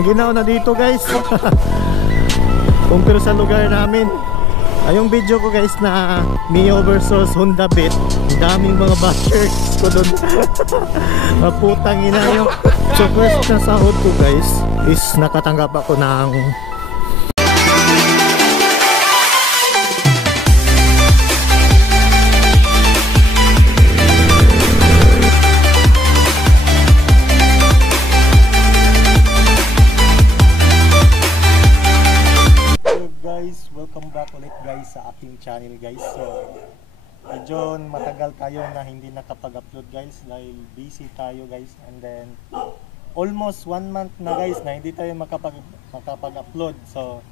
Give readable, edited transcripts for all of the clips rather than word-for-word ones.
Ginaw na dito guys. Compare sa lugar namin. Yung video ko guys na Mio versus Honda Beat, daming mga bashers ko doon. Maputang ina yung. So first na sahod ko guys is nakatanggap ako ng welcome back ulit guys sa aking channel guys. So medyo matagal tayo na hindi nakapag-upload guys dahil busy tayo guys, and then almost 1 month na guys na hindi tayo makapag-upload. So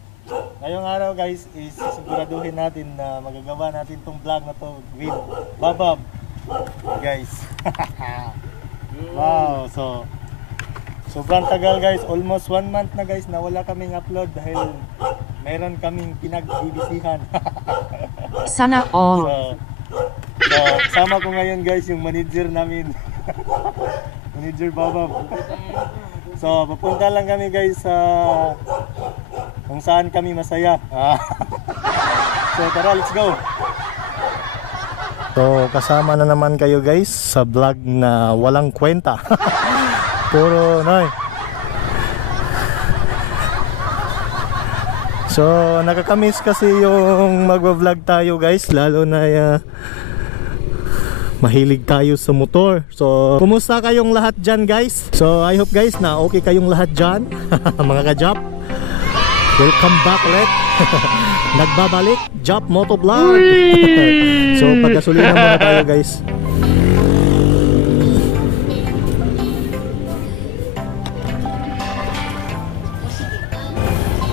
ngayong araw guys is siguraduhin natin na magagawa natin tong vlog na to with Babab guys. Wow, so sobrang tagal guys, almost 1 month na guys na wala kaming upload dahil meron kaming pinag-bibisihan. Sana all. So kasama ko ngayon guys yung manager namin. Manager Babab. So papunta lang kami guys sa kung saan kami masaya. So tara, let's go. So kasama na naman kayo guys sa vlog na walang kwenta. Puro noy. So nakakamiss kasi yung magwa-vlog tayo guys, lalo na mahilig tayo sa motor. So kumusta kayong lahat dyan guys? So I hope guys na okay kayong lahat dyan. Mga ka-Jop, welcome back ulit. Nagbabalik Jop Motovlog. So pagkasulina muna tayo guys.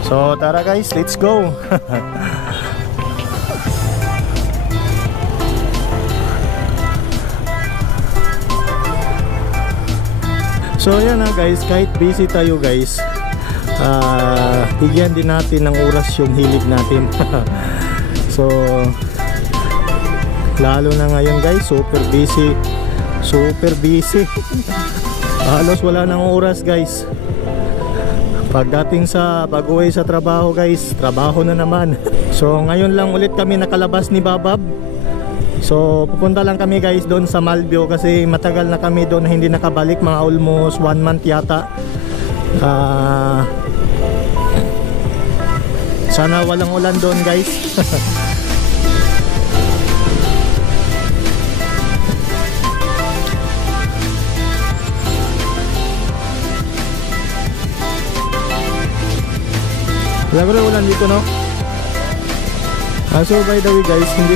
So tara guys, let's go. So yan na guys, kahit busy tayo guys, bigyan din natin ng oras yung hilig natin. So lalo na ngayon guys, super busy. Halos wala nang oras guys. Pagdating sa pag-uwi sa trabaho guys, trabaho na naman. So ngayon lang ulit kami nakalabas ni Babab. So pupunta lang kami guys doon sa Malbio kasi matagal na kami doon hindi nakabalik, mga almost 1 month yata. Sana walang ulan doon guys. Wala ko ulan dito no. So by the way guys, hindi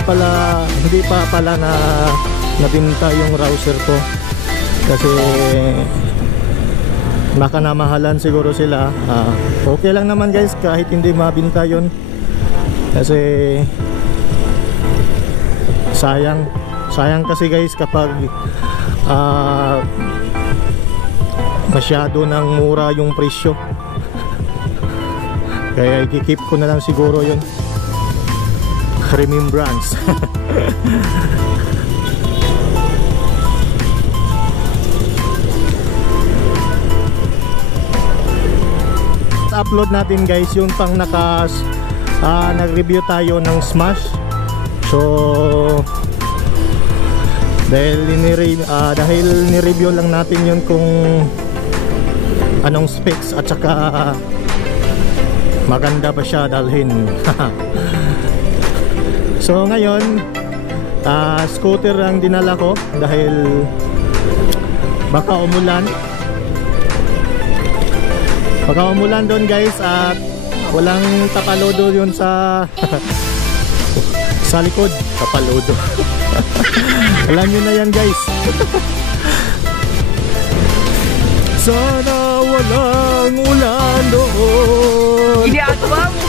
pa pala na nabinta yung rouser ko kasi baka namahalan siguro sila. Okay lang naman guys kahit hindi mabinta yun kasi sayang kasi guys kapag masyado nang mura yung presyo. Kaya i-keep ko na lang siguro yun, remembrance. Upload natin guys yung pang nag-review tayo ng Smash. So dahil ni-review lang natin yun kung anong specs at saka maganda ba siya dalhin. So ngayon scooter ang dinala ko dahil baka umulan doon guys at walang tapalodo yun sa sa likod. Tapalodo. Alam nyo na yan guys. Sana walang ulan doon. Ginagawa mo.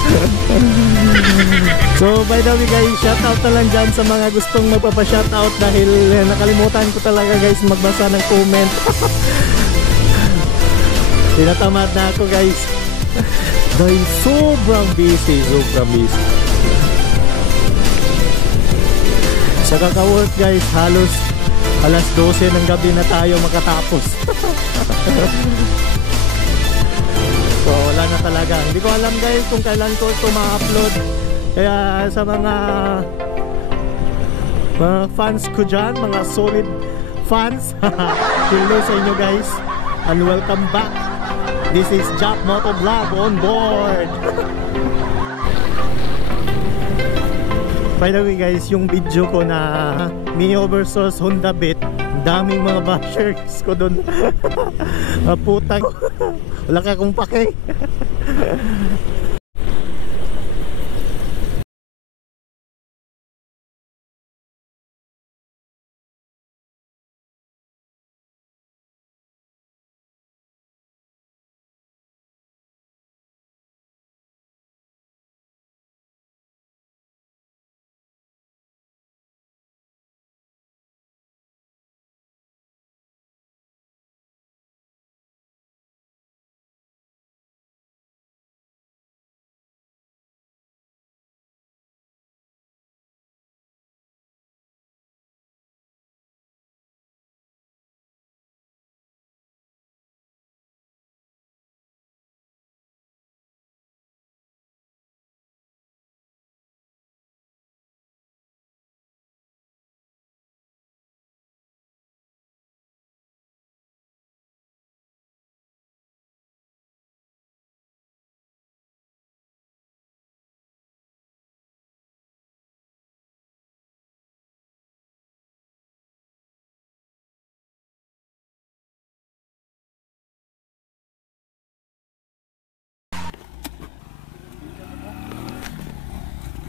So by the way guys, shoutout na lang dyan sa mga gustong magpapa-shoutout dahil nakalimutan ko talaga guys magbasa ng comment. Tinatamad na ako guys dahil sobrang busy. Sa kaka-work guys, halos alas 12 ng gabi na tayo makatapos. talaga. Hindi ko alam guys kung kailan ko ito ma-upload. Kaya sa mga fans ko dyan, mga solid fans, hello sa inyo guys and welcome back. This is Jack Moto Vlog on board. By the way guys, yung video ko na Mio versus Honda Beat, daming mga bashers ko doon. Putang wala ka kung pake.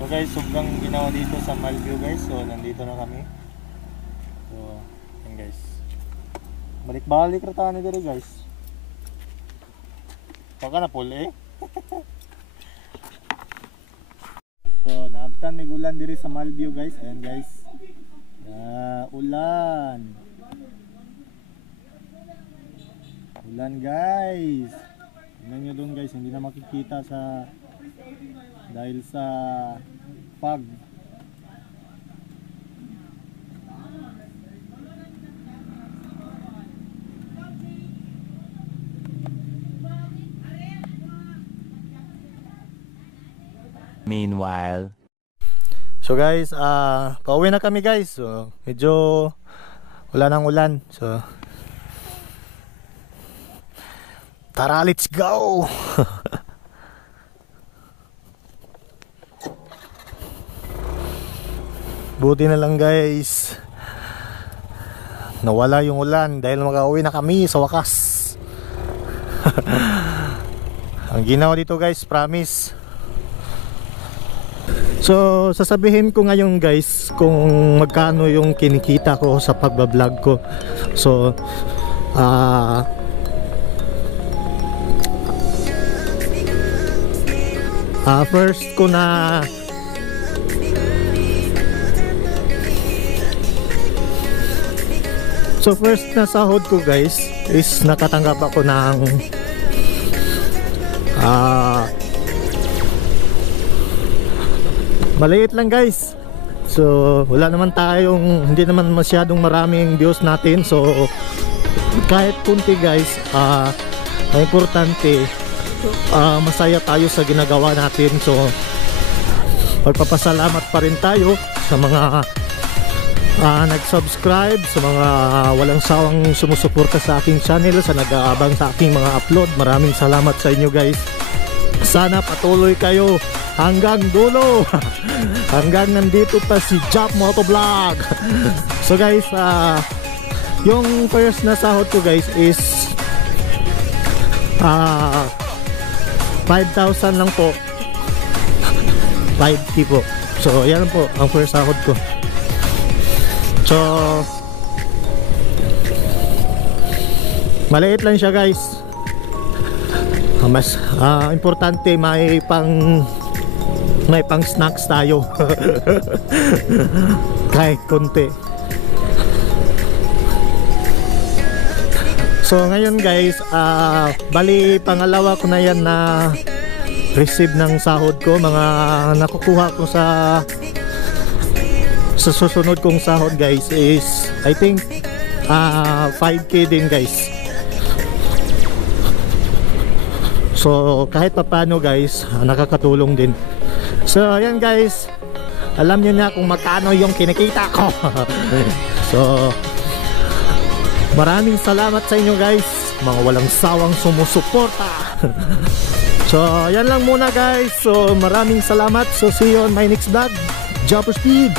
So guys, sobrang ginawa dito sa Malview guys. So nandito na kami. So yan guys. Balik-balik rata ni diri guys. Baka na puli. So naabtan may ulan diri sa Malview guys. Ayan guys. Ulan. Ulan guys. Tingnan nyo doon guys, hindi na makikita sa dahil sa fog. Meanwhile, so guys, pauwi na kami guys. So medyo wala nang ulan. So tara, let's go. Buti na lang guys, nawala yung ulan dahil makauwi na kami sa wakas. Ang ginawa dito guys, promise. So sasabihin ko ngayon guys kung magkano yung kinikita ko sa pagbablog ko. So first ko na first na sahod ko guys is nakatanggap ako ng maliit lang guys. So wala naman tayong, hindi naman masyadong maraming views natin. So kahit kunti guys, ang importante masaya tayo sa ginagawa natin. So magpapasalamat pa rin tayo sa mga nag-subscribe, sa mga walang sawang sumusuporta sa aking channel, sa nag-aabang sa aking mga upload. Maraming salamat sa inyo guys. Sana patuloy kayo hanggang dulo. Hanggang nandito pa si Jack Moto Vlog. So guys, yung first na sahod ko guys is 5,000 lang po. 5K po. So yan po ang first sahod ko. So maliit lang siya guys. Mas importante may pang snacks tayo. Kahit konti. So ngayon guys, bali pangalawa ko na yan na receive ng sahod ko. Mga nakukuha ko sa susunod kong sahod guys is I think 5K din guys. So kahit paano guys, nakakatulong din. So ayan guys, alam niyo na kung magkano yung kinikita ko. So maraming salamat sa inyo guys, mga walang sawang sumusuporta. So ayan lang muna guys. So maraming salamat. So see you on my next vlog. Jumper Speed.